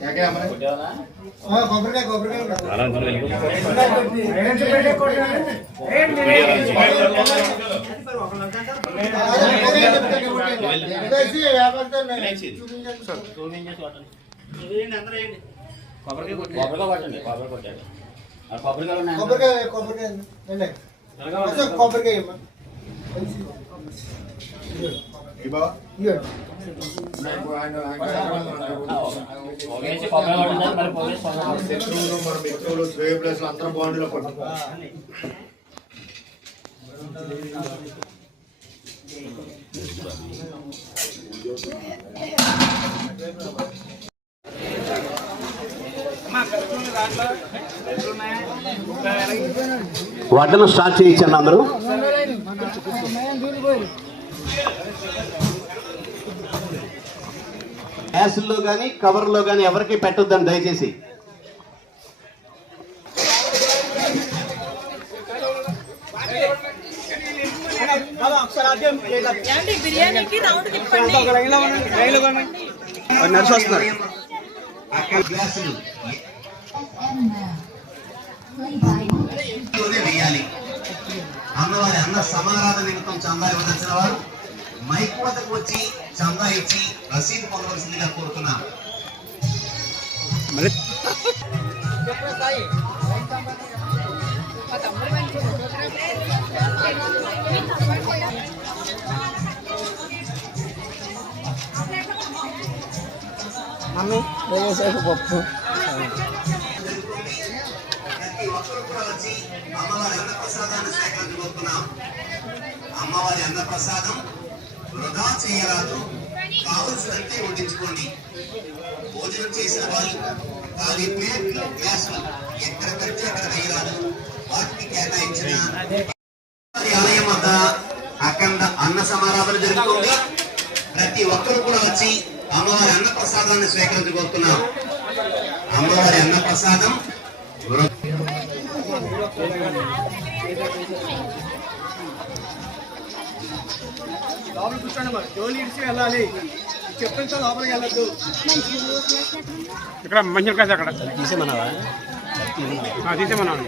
क्या क्या हमारे हां खबर का आराम से वेलकम శత్రువులు మన మిత్రులు శ్రేయప్లస్ అందరం బాండ్లో పడుతుంది. వడ్డను స్టార్ట్ చేయించండి అందరూ. గ్యాసుల్లో కానీ కవర్లో కానీ ఎవరికి పెట్టొద్దని దయచేసి. వేయాలి. అన్నవారి అన్న సమారాధన నిమిత్తం చందా ఇవ్వదలిచిన వారు మైక్ వద్దకు వచ్చి చందా ఇచ్చి రసీదు పొందవలసిందిగా కోరుతున్నాను. మమ్మీ పప్పు అమ్మవారి అన్న ప్రసాదం వృధా చేయరాదు, కావలసినంతే వడ్డించుకోండి. భోజనం చేసిన వాళ్ళు ఖాళీ ప్లేట్లు గ్లాసులు ఎక్కడ పెడితే అక్కడ వేయరాదు, వాటిని కేటాయించిన ఆలయం వద్ద అఖండ అన్న సమారాధన జరుగుతుంది. ప్రతి ఒక్కరు కూడా వచ్చి అమ్మవారి అన్న ప్రసాదాన్ని స్వీకరించబోతున్నాం. అమ్మవారి అన్న ప్రసాదం లోపలికి కూర్చోండి. మరి జోలి ఇడిచి వెళ్ళాలి. చెప్పండి సార్, లోపలికి వెళ్ళద్దు. ఇక్కడ మంచి కాదు, అక్కడ తీసేమన్నావా? తీసేమన్నావు.